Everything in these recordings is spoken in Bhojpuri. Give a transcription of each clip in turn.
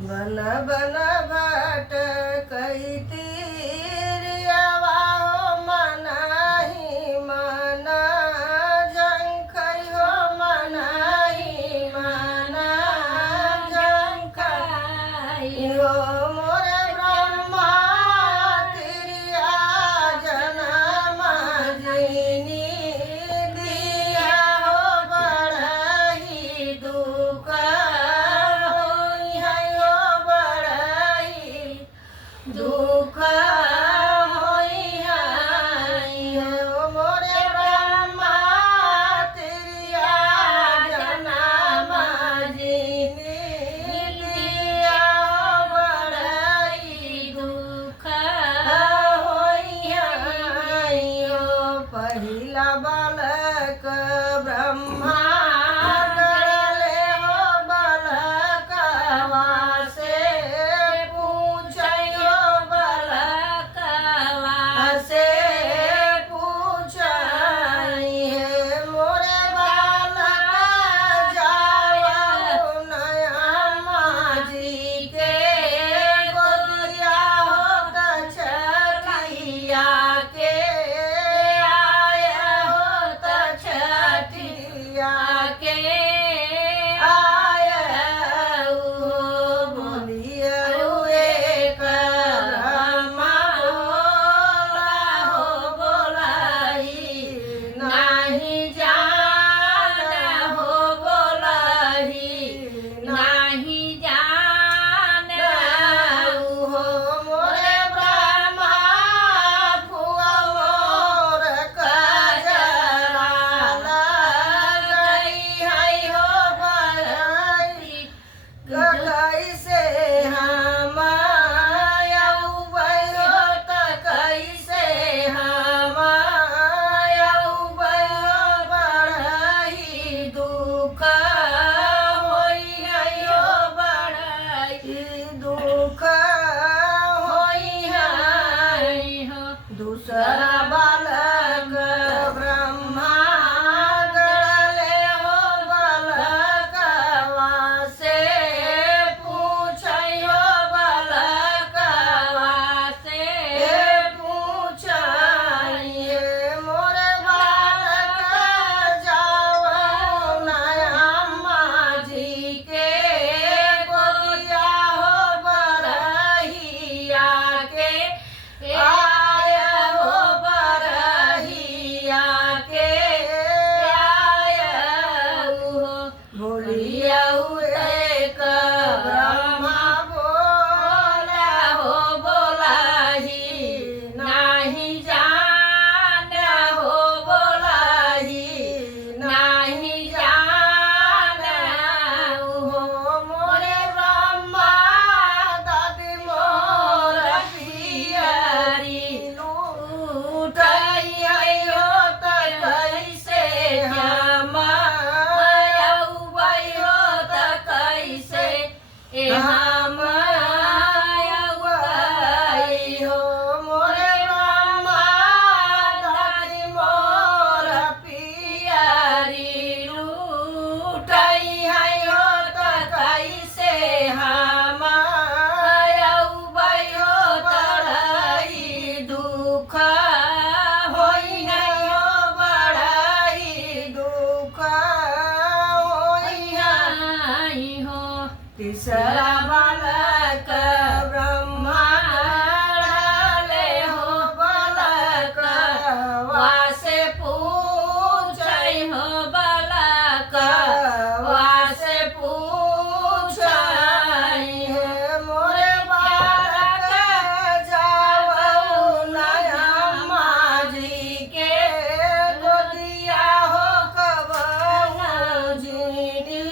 बन बन भटकई तीरियावा हो मनहि मन झंखई हो मनहि मन झंखई हो मोरे ब्रह्मा तिरिया जनम जैनी दिया हो बड़ही दुख दुख होई है मोरे ब्रह्मा तिरिया जनम जिनी दिया बड़ई दुख होई है पहिला बालक ब्रह्मा करले हो बालकवा से दूसरा बालक ब्रह्मा गड़ले हो बालकवा से पूछई हो बालकवा से पूछई मोरे बालक जाओ नयम्मा जी के गोदिया हो बरहिया के ब्रह्मा बोला हो बोलाही नाही जान हो बोलाही नाही जान हो मोरे ब्रह्मा दादी मोर पियरी लूटई हो त कैसे हम हम अगुआई हो मोरे ब्रह्मा दादी मोर पियरी लूटई हो त कैसे हम अगुआई हो तड़ई दुख होई हो बड़ई दुख होई हो तीसरा बालक ब्रह्मा गड़ले हो बालकवा से पूछई हो बालकवा से पूछई मोरे बालक जाओ नयम्मा जी के गोदिया हो कबहू जिनी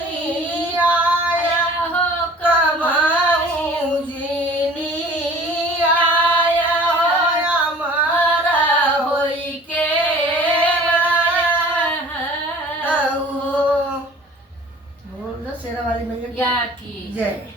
शेरा वाली मैया की जय।